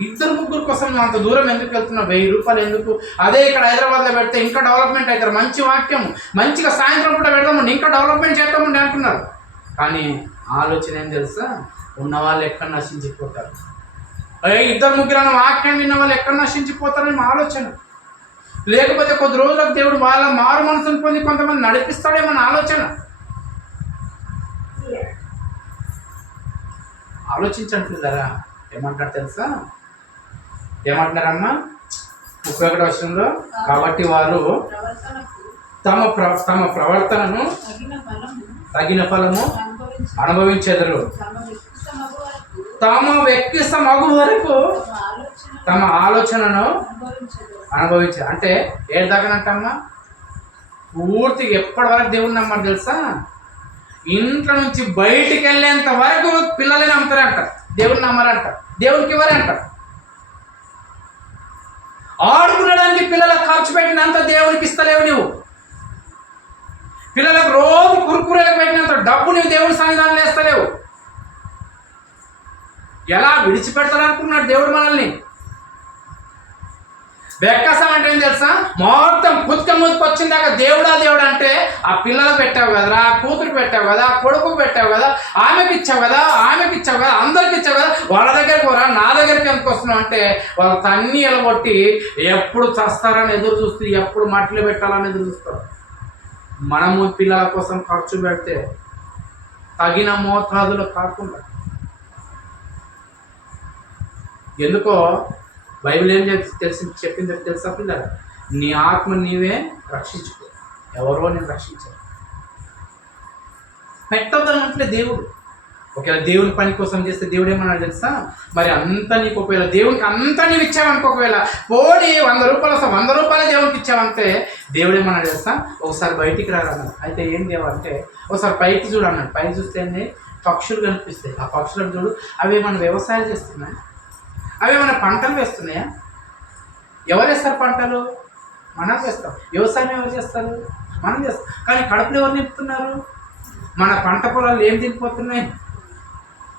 2-3 కోసం నువ్వు అంత దూరం ఎందుకు వెళ్తున్నావు? 1000 రూపాయలు ఎందుకు? అదే ఇక్కడ హైదరాబాద్లో పెడితే ఇంకా డెవలప్మెంట్ అవుతారు. మంచి వాక్యం, మంచిగా సాయంత్రం పూట పెడదాము, ఇంకా డెవలప్మెంట్ చేద్దామండి అంటున్నారు. కానీ ఆలోచన ఏం తెలుసా? ఉన్నవాళ్ళు ఎక్కడ నశించిపోతారు. 2-3 అన్న వాక్యం విన్న వాళ్ళు ఎక్కడ నశించిపోతారని మా ఆలోచన. లేకపోతే కొద్ది రోజులకు దేవుడు వాళ్ళ మారు మనసును పొంది కొంతమంది నడిపిస్తాడేమో మన ఆలోచన. ఆలోచించట్లేదరా? ఏమంటారు తెలుసా? ఏమంటున్నారమ్మా 31వ వచనంలో, కాబట్టి వారు తమ ప్రవర్తనను తగిన ఫలము అనుభవించెదరు. తమ వ్యక్తిస్తమగు వరకు తమ ఆలోచనను అనుభవించారు. అంటే ఏ దాకానంటమ్మా? పూర్తిగా ఎప్పటి వరకు దేవుని నమ్మని తెలుసా? ఇంట్లో నుంచి బయటికి వెళ్ళేంత వరకు పిల్లలే నమ్ముతారంట, దేవుని నమ్మరంట, దేవునికి ఇవ్వరంట. ఆడుకునడానికి పిల్లలకు ఖర్చు పెట్టినంత దేవునికి ఇస్తలేవు నువ్వు. పిల్లలకు రోజు కురుకురేలకు పెట్టినంత డబ్బు నువ్వు దేవుని సన్నిధానంలో వేస్తలేవు. ఎలా విడిచిపెడతారనుకున్నాడు దేవుడు మనల్ని? వెక్కసం అంటే ఏం తెలుసా? మొత్తం కుత్క వచ్చిందాక దేవుడా దేవుడు అంటే ఆ పిల్లలకు పెట్టావు కదరా, కూతురు పెట్టావు కదా, కొడుకుకు పెట్టావు కదా, ఆమెకి ఇచ్చావు కదా, అందరికి ఇచ్చావు కదా, వాళ్ళ దగ్గరికి పోరా, నా దగ్గరికి ఎందుకు వస్తున్నావు అంటే వాళ్ళ తన్ని ఎలగొట్టి ఎప్పుడు చస్తారని ఎదురు చూస్తూ, ఎప్పుడు మట్టిలో పెట్టాలని ఎదురు చూస్తారు. మనము పిల్లల కోసం ఖర్చు పెడితే తగిన మోతాదులో కాకుండా, ఎందుకో బైబిల్ ఏం చెప్పిందో తెలుసా పిల్లల? నీ ఆత్మ నీవే రక్షించుకో, ఎవరో నేను రక్షించాను. పెట్టొద్దన్నట్లే దేవుడు. ఒకవేళ దేవుని పని కోసం చేస్తే దేవుడు ఏమన్నాడు తెలుసా? మరి అంతా నీకు, ఒకవేళ దేవునికి అంతా నీవు ఇచ్చావనుకో, ఒకవేళ పోనీ 100 రూపాయలు 100 రూపాయలే దేవునికి ఇచ్చావంటే దేవుడు ఏమన్నాడు తెలుసా? ఒకసారి బయటికి రారన్నాడు. అయితే ఏం దేవంటే ఒకసారి పైకి చూడన్నాడు. పైకి చూస్తే పక్షులు కనిపిస్తాయి. ఆ పక్షులను చూడు, అవి మన వ్యవసాయం చేస్తున్నాయి, అవి మన పంటలు వేస్తున్నాయా? ఎవరు వేస్తారు పంటలు? మనం వేస్తాం. వ్యవసాయం ఎవరు చేస్తారు? మనం చేస్తాం. కానీ కడుపులు ఎవరు నింపుతున్నారు? మన పంట పొలాలు ఏం తినిపోతున్నాయి?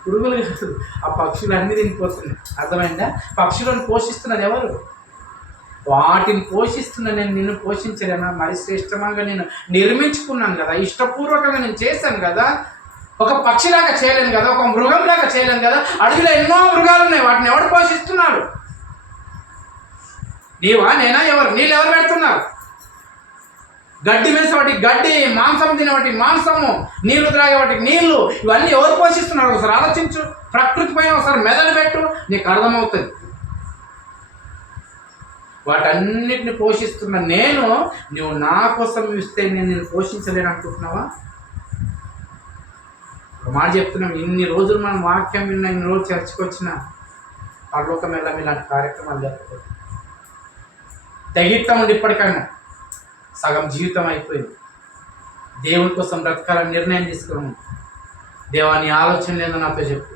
పురుగులు కాదు, ఆ పక్షులు అన్నీ తినిపోతున్నాయి. అర్థమైందా? పక్షులను పోషిస్తున్నది ఎవరు? వాటిని పోషిస్తున్న నేను నిన్ను పోషించలేనా? మరి శ్రేష్టంగా నేను నిర్మించుకున్నాను కదా, ఇష్టపూర్వకంగా నేను చేశాను కదా. ఒక పక్షిలాగా చేయలేను కదా, ఒక మృగంలాగా చేయలేను కదా. అడవిలో ఎన్నో మృగాలు ఉన్నాయి, వాటిని ఎవరు పోషిస్తున్నారు? నీవా, నేనా, ఎవరు? నీళ్ళు ఎవరు పెడుతున్నారు? గడ్డి వేసే వాటికి గడ్డి, మాంసం తినే వాటికి మాంసము, నీళ్లు త్రాగే వాటికి నీళ్లు, ఇవన్నీ ఎవరు పోషిస్తున్నారు? ఒకసారి ఆలోచించు. ప్రకృతి పైన ఒకసారి మెదలు పెట్టు, నీకు అర్థమవుతుంది. వాటన్నిటిని పోషిస్తున్న నేను, నువ్వు నా కోసం ఇస్తే నేను పోషించలేను అనుకుంటున్నావా? ఒక మాట చెప్తున్నాం, ఇన్ని రోజులు మనం వాక్యం విన్నా, ఇన్ని రోజులు చర్చకు వచ్చిన పరలోకం వెళ్ళాం ఇలాంటి కార్యక్రమాలు లేకపోతే తెగిత్తం ఉండి ఇప్పటికైనా సగం జీవితం అయిపోయింది. దేవుని కోసం బ్రతకాలని నిర్ణయం తీసుకున్నాను. దేవా, నీ ఆలోచన లేదో నాతో చెప్పు,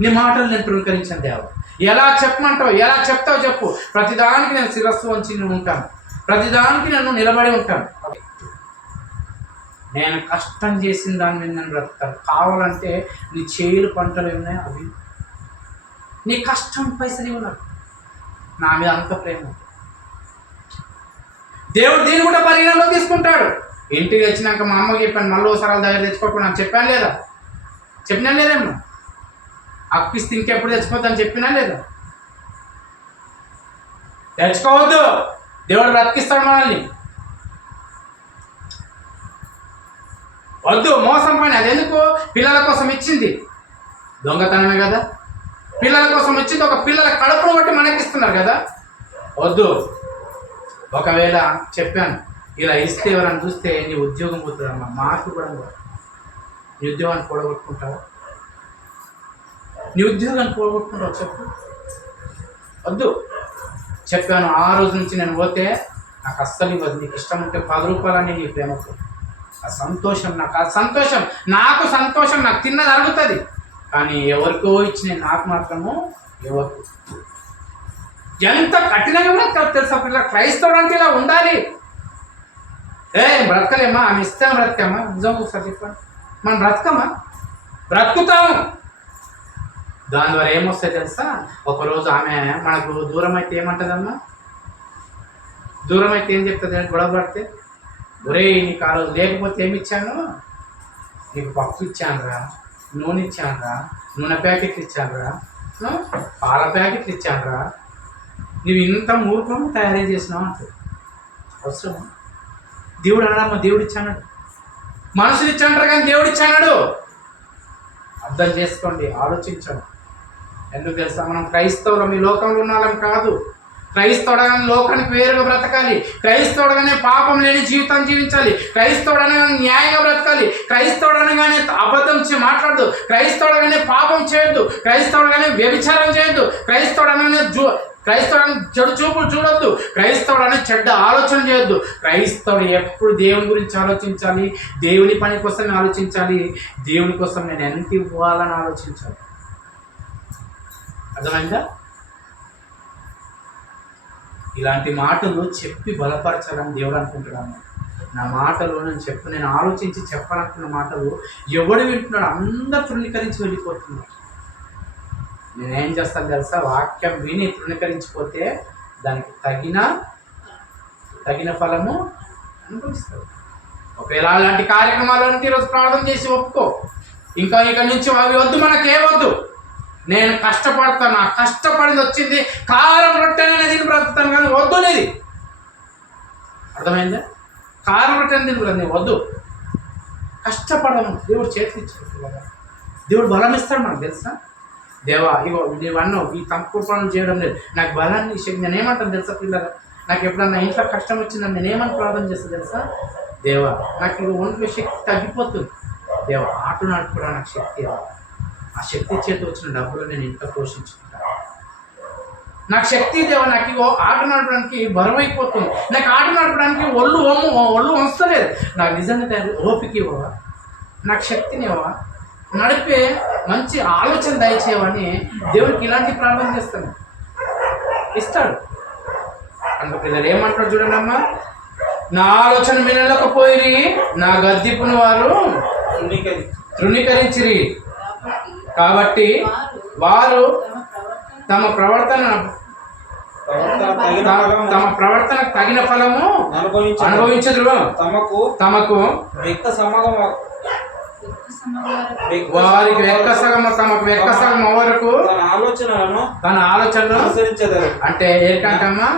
నీ మాటలు నేను తృణీకరించాను. దేవా, ఎలా చెప్పమంటావు, ఎలా చెప్తావు చెప్పు. ప్రతిదానికి నేను శిరస్సు వంచి నేను ఉంటాను, ప్రతిదానికి నేను నిలబడి ఉంటాను. నేను కష్టం చేసిన దాని మీద నేను బ్రతుకుతాను. కావాలంటే నీ చేలు పంటలు ఉన్నాయి, అవి నీ కష్టం పైసలు ఇవ్వను. నా మీద అంత ప్రేమ. దేవుడు దీన్ని కూడా పరిగణలో తీసుకుంటాడు. ఇంటికి వచ్చినాక మా అమ్మకి చెప్పాను, మళ్ళీ ఒకసారి దగ్గర తెచ్చుకోకుండా చెప్పాను లేదా? చెప్పినా లేదేమో. అప్పిస్తే ఇంకెప్పుడు తెచ్చిపోతాను చెప్పినా లేదా? తెచ్చుకోవద్దు, దేవుడు బ్రతికిస్తాడు మనల్ని. వద్దు, మోసం పని. అదెందుకు? పిల్లల కోసం ఇచ్చింది దొంగతనమే కదా. పిల్లల కోసం ఇచ్చింది, ఒక పిల్లల కడుపును బట్టి మనకిస్తున్నారు కదా. వద్దు. ఒకవేళ చెప్పాను, ఇలా ఇస్తే ఎవరైనా చూస్తే నీ ఉద్యోగం పోతుందమ్మా, మార్పు కూడా నీ ఉద్యోగాన్ని కూడగొట్టుకుంటావా? నీ ఉద్యోగాన్ని కూడగొట్టుకుంటావు చెప్పు. వద్దు చెప్పాను. ఆ రోజు నుంచి నేను పోతే నాకు అస్సలు ఇవ్వదు. నీకు ఇష్టం ఉంటే 10 రూపాయలని నీ ప్రేమకు ఆ సంతోషం నాకు సంతోషం, నాకు తిన్నది అరుగుతుంది. కానీ ఎవరికో ఇచ్చిన నాకు మాత్రము ఎవరికి. ఎంత కఠినంగా బ్రతకాలి తెలుసా పిల్లలు? క్రైస్తవుడు అంటే ఇలా ఉండాలి. బ్రతకలేమా? ఆమె ఇస్తాం బ్రతకమ్మా? నిజం ఒకసారి చెప్పండి. మనం బ్రతుకుతాము. దాని ద్వారా ఏమొస్తాయి తెలుసా? ఒకరోజు ఆమె మనకు దూరం అయితే ఏమంటుందమ్మా? దూరం అయితే ఏం చెప్తుంది? గొడవ పడితే, ఒరే నీకు ఆ రోజు లేకపోతే ఏమి ఇచ్చాను? నీకు పప్పు ఇచ్చానురా, నూనె ఇచ్చానురా, నూనె ప్యాకెట్లు ఇచ్చానురా, పాల ప్యాకెట్లు ఇచ్చానురా, నువ్వు ఇంత మూర్ఖం తయారీ చేసినావు అంటారు. అవసరమా? దేవుడు అన్నాడమ్మా, దేవుడు ఇచ్చాడు. మనుషులు ఇచ్చాడు కానీ దేవుడు ఇచ్చాడు. అర్థం చేసుకోండి, ఆలోచించండి. ఎందుకు తెలుసా? మనం క్రైస్తవులం, ఈ లోకంలో ఉన్నాం కాదు. క్రైస్తవుడగానే లోకానికి వేరుగా బ్రతకాలి. క్రైస్తవుడగానే పాపం లేని జీవితం జీవించాలి. క్రైస్తవుడనగానే న్యాయంగా బ్రతకాలి. క్రైస్తవుడనగానే అబద్ధం మాట్లాడదు. క్రైస్తవుడగానే పాపం చేయొద్దు. క్రైస్తవుడగానే వ్యభిచారం చేయొద్దు. క్రైస్తవుడనగానే క్రైస్తవుడు చెడు చూపులు చూడొద్దు. క్రైస్తవుడు అనే చెడ్డ ఆలోచన చేయొద్దు. క్రైస్తవుడు ఎప్పుడు దేవుని గురించి ఆలోచించాలి, దేవుని పని కోసం ఆలోచించాలి, దేవుని కోసం నేను ఎంత ఇవ్వాలని ఆలోచించాలి. అర్థమైందా? ఇలాంటి మాటలు చెప్పి బలపరచాలని దేవుడు అనుకుంటున్నాను. నా మాటలు నేను ఆలోచించి చెప్పాలనుకున్న మాటలు ఎవడు వింటున్నాడు? అందరూ తృణీకరించి వెళ్ళిపోతున్నారు. నేనేం చేస్తాను తెలుసా? వాక్యం విని తృణీకరించిపోతే దానికి తగిన ఫలము అనుభవిస్తాడు. ఒకవేళ అలాంటి కార్యక్రమాలు ఈరోజు ప్రార్థన చేసి ఒప్పుకో. ఇక నుంచి అవి వద్దు, మనకే వద్దు. నేను కష్టపడతాను, నా కష్టపడింది వచ్చింది, కారం రొట్టెనే తిని బ్రతుకుతాను కానీ వద్దు అనేది. అర్థమైందా? కారం రొట్టెని తిని బ్రతు వద్దు. కష్టపడము. దేవుడు చేతికి ఇచ్చాడు కదా, దేవుడు బలం ఇస్తాడు మనకు తెలుసా? దేవా ఇగో నీవన్నావు ఈ తక్కువ పనులు చేయడం లేదు, నాకు బలాన్ని శక్తి. నేనేమంటాను తెలుసా పిల్లలు? నాకు ఎప్పుడన్నా ఇంట్లో కష్టం వచ్చిందని నేనేమని ప్రార్థన చేస్తాను తెలుసా? దేవా నాకు ఇక ఒంట్లో శక్తి తగ్గిపోతుంది, దేవా ఆటో నడుపుకోవడం నాకు శక్తి, ఆ శక్తి చేతి వచ్చిన డబ్బులు నేను ఇంట్లో పోషించుకుంటాను. నాకు శక్తి దేవా, నాకు ఇగో ఆట నడపడానికి బరువు అయిపోతుంది, నాకు ఆట నడపడానికి ఒళ్ళు వంచలేదు, నాకు నిజంగా ఓపిక ఇవ్వవా, నాకు శక్తినివ్వవా, నడిపే మంచి ఆలోచన దయచేయమని దేవుడికి ఇలాంటి ప్రార్థన చేస్తాను, ఇస్తాడు. అందుకు పిల్లలు ఏమంటారు చూడండి అమ్మా, నా ఆలోచన వినలేకపోయి నా గద్దిపును వారు తృణీకరించిరి, కాబట్టి వారు తమ ప్రవర్తనకు తగిన ఫలము అనుభవించదురు. తమకు వారికి తమకు వెక్కసగం వరకు తన ఆలోచనలు అంటే ఏంటంటమ్మా,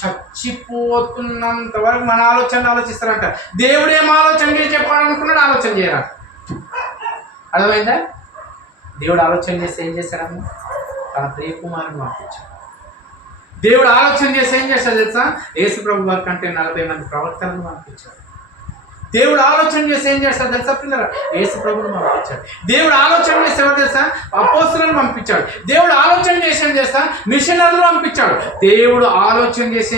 చచ్చిపోతున్నంత వరకు మన ఆలోచనలు ఆలోచిస్తారంట. దేవుడు ఏం ఆలోచన చెప్పాలనుకున్నాడు, ఆలోచన చేయరా. అర్థమైందా? దేవుడు ఆలోచన చేస్తే ఏం చేశారమ్మా? తన ప్రియ కుమారుని పంపించాడు. దేవుడు ఆలోచన చేస్తే ఏం చేస్తాడు తెలుసా? యేసు ప్రభు వారి కంటే 40 మంది ప్రవక్తలను పంపించాడు. దేవుడు ఆలోచన చేసి ఏం చేస్తాడు తెలుసా పిల్లలు? యేసు ప్రభుని పంపించాడు. దేవుడు ఆలోచన చేసి ఎవరు తెలుసా? అపోస్తలులను పంపించాడు. దేవుడు ఆలోచన చేసి ఏం చేస్తా? మిషనరీలు పంపించాడు. దేవుడు ఆలోచన చేసి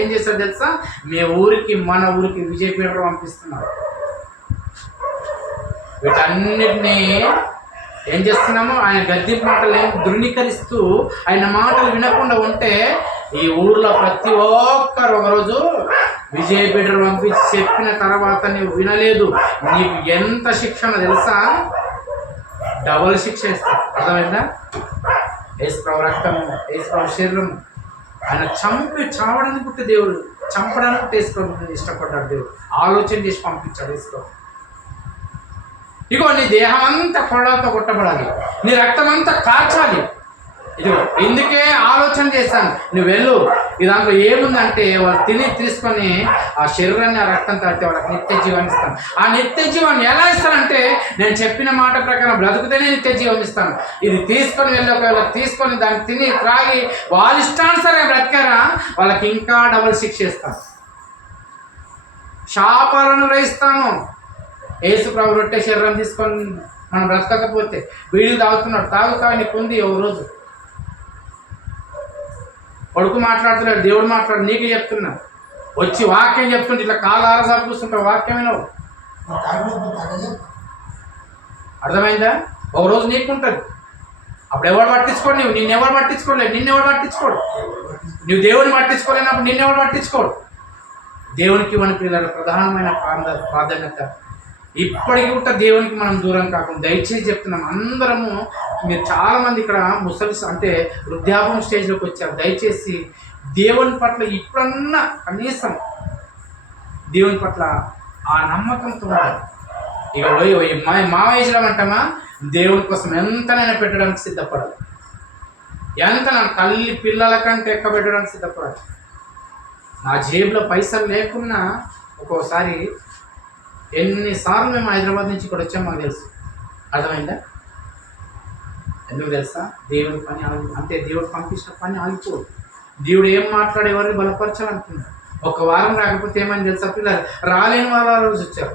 ఏం చేస్తాడు తెలుసా? మన ఊరికి విజయపేట పంపిస్తున్నాడు. వీటన్నిటినీ ఏం చేస్తున్నాము? ఆయన గద్దింపు మాటలు ధృవీకరిస్తూ ఆయన మాటలు వినకుండా ఉంటే ఈ ఊర్లో ప్రతి ఒక్కరు ఒకరోజు విజయపేటలు పంపించి చెప్పిన తర్వాత నీవు వినలేదు, నీకు ఎంత శిక్షణ తెలుసా? డబుల్ శిక్ష ఇస్తాడు. అర్థమైందా? యేసు ప్రభు రక్తము, యేసు ప్రభు శరీరము ఆయన చావడానికి పుట్టే దేవుడు, చంపడానికి యేసు ప్రభు ఇష్టపడ్డాడు. దేవుడు ఆలోచన చేసి పంపించాడు యేసు ప్రభు. ఇగో నీ దేహం అంతా కొరడాలతో కొట్టబడాలి, నీ రక్తం అంతా కార్చాలి. ఇదిగో ఇందుకే ఆలోచన చేశాను, నువ్వు వెళ్ళు. దాంట్లో ఏముందంటే వాళ్ళు తీసుకొని ఆ శరీరాన్ని, ఆ రక్తం తాగితే వాళ్ళకి నిత్య జీవాన్ని ఇస్తాను. ఆ నిత్య జీవాన్ని ఎలా ఇస్తానంటే, నేను చెప్పిన మాట ప్రకారం బ్రతుకుతేనే నిత్య జీవం ఇస్తాను. ఇది తీసుకొని వెళ్ళి తీసుకొని దాన్ని తిని త్రాగి వాళ్ళ ఇష్టానుసారంగా బ్రతికారా, వాళ్ళకి ఇంకా డబుల్ శిక్ష ఇస్తాను, శాపాలను గ్రహిస్తాను. యేసు ప్రభు రొట్టె శరీరం తీసుకొని మనం బ్రతకకపోతే, వీళ్ళు తాగుతున్నాడు, తాగుతావు నీకు ఉంది. ఓ రోజు కొడుకు మాట్లాడుతున్నాడు, దేవుడు మాట్లాడు, నీకే చెప్తున్నా. వచ్చి వాక్యం చెప్తుంటే ఇట్లా కాలారా కూర్చుంటావు, వాక్యమైనవు అర్థమైందా? ఒక రోజు నీకుంటుంది, అప్పుడు ఎవరు పట్టించుకోడు, నిన్నెవరు పట్టించుకోలేదు, నిన్నెవరు పట్టించుకోడు. నువ్వు దేవుని పట్టించుకోలేనప్పుడు నిన్నెవరు పట్టించుకోడు. దేవునికి మన పిల్లల ప్రధానమైన ప్రాధాన్యత ఇప్పటికి కూడా దేవునికి మనం దూరం కాకుండా దయచేసి చెప్తున్నాం. అందరము మీరు చాలామంది ఇక్కడ ముసలిస్ అంటే వృద్ధాపం స్టేజ్లోకి వచ్చారు. దయచేసి దేవుని పట్ల ఇప్పుడన్నా కనీసం దేవుని పట్ల ఆ నమ్మకంతో ఉండాలి. ఇక మా వయసులో అంటామా దేవుని కోసం ఎంతనైనా పెట్టడానికి సిద్ధపడాలి, ఎంత నా తల్లి పిల్లల కంటే ఎక్క పెట్టడానికి సిద్ధపడాలి. నా జేబులో పైసలు లేకున్నా ఒక్కోసారి ఎన్నిసార్లు మేము హైదరాబాద్ నుంచి ఇక్కడ వచ్చాము మాకు తెలుసు. అర్థమైందా? ఎందుకు తెలుసా? దేవుడి పని అంటే దేవుడు పంపించిన పని ఆగిపోదు. దేవుడు ఏం మాట్లాడే ఎవరిని బలపరచాలనుకున్నాడు. ఒక వారం రాకపోతే ఏమని తెలుసా? పిల్లలు రాలేని వాళ్ళ రోజు వచ్చారు.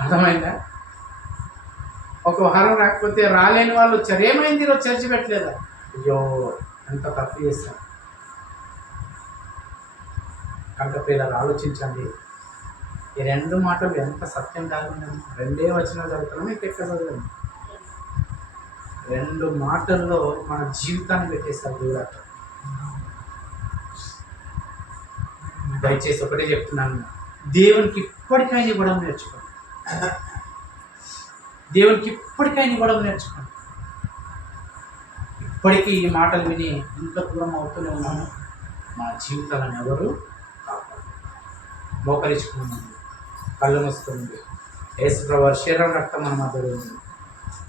అర్థమైందా? ఒక వారం రాకపోతే రాలేని వాళ్ళు వచ్చారు. ఏమైంది ఈరోజు చర్చి పెట్టలేదా? అయ్యో ఎంత తప్పు చేశారు. కనుక పిల్లలు ఆలోచించండి. ఈ రెండు మాటలు ఎంత సత్యం కాకుండా 2 వచనాలు చదువుతున్నాం, మీకు ఎక్కడ చదవండి. 2 మాటల్లో మన జీవితాన్ని పెట్టేస్తారు దేవుడు. దయచేసి ఒకటే చెప్తున్నాను, దేవునికి ఇప్పటికైనా ఇవ్వడం నేర్చుకోండి. దేవునికి ఇప్పటికైనా ఇవ్వడం నేర్చుకోండి. ఇప్పటికీ ఈ మాటలు విని ఇంత దూరం అవుతూనే ఉన్నాము. మా జీవితాలను ఎవరు మోకరించుకున్నాము, కళ్ళు మూసుకుంది. యేసుప్రభు శరీరం రక్తం మన మధ్యలో ఉంది.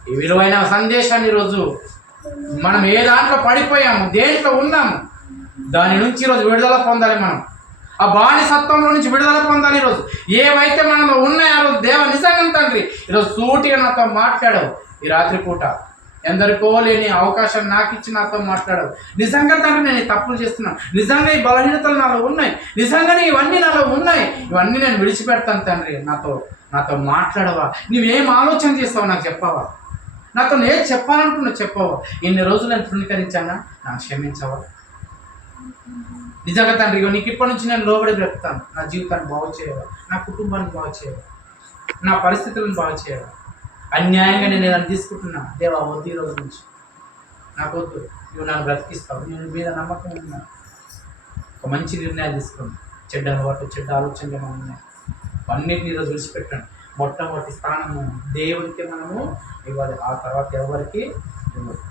ఈ విలువైన సందేశాన్ని ఈరోజు మనం ఏ దాంట్లో పడిపోయాము, దేంట్లో ఉన్నాము, దాని నుంచి ఈరోజు విడుదల పొందాలి. మనం ఆ బానిసత్వంలో నుంచి విడుదల పొందాలి. ఈరోజు ఏవైతే మనలో ఉన్నాయో ఆ రోజు దేవ నిజంగా తండ్రి ఈరోజు సూటిగా నాతో మాట్లాడావు. ఈ రాత్రి పూట ఎందరికో లేని అవకాశం నాకు ఇచ్చి నాతో మాట్లాడావు. నిజంగా తండ్రి నేను ఈ తప్పులు చేస్తున్నాను, నిజంగా ఈ బలహీనతలు నాలో ఉన్నాయి, నిజంగానే ఇవన్నీ నాలో ఉన్నాయి, ఇవన్నీ నేను విడిచిపెడతాను తండ్రి. నాతో మాట్లాడవా? నువ్వేం ఆలోచన చేస్తావు నాకు చెప్పవా? నాతో ఏం చెప్పాలనుకున్నావు చెప్పవా? ఇన్ని రోజులు నేను తృణీకరించానా? నాకు క్షమించవా? నిజంగా తండ్రి నీకు ఇప్పటి నుంచి నేను లోబడి బ్రతుకుతాను. నా జీవితాన్ని బాగు చేయవా? నా కుటుంబాన్ని బాగు చేయవా? నా పరిస్థితులను బాగు చేయవా? అన్యాయంగా నేను ఏదైనా తీసుకుంటున్నా దేవా, వద్దు. ఈ రోజు నుంచి నాకు వద్దు, నువ్వు నన్ను బ్రతికిస్తావు. నేను మీద నమ్మకం ఉన్నా. ఒక మంచి నిర్ణయాలు తీసుకోండి. చెడ్డ అలవాటు, చెడ్డ ఆలోచనలు ఏమైనా ఉన్నాయి అన్నిటిని ఈరోజు విడిచిపెట్టండి. మొట్టమొదటి స్థానము దేవుడికి మనము ఇవ్వాలి, ఆ తర్వాత ఎవరికి ఇవ్వాలి.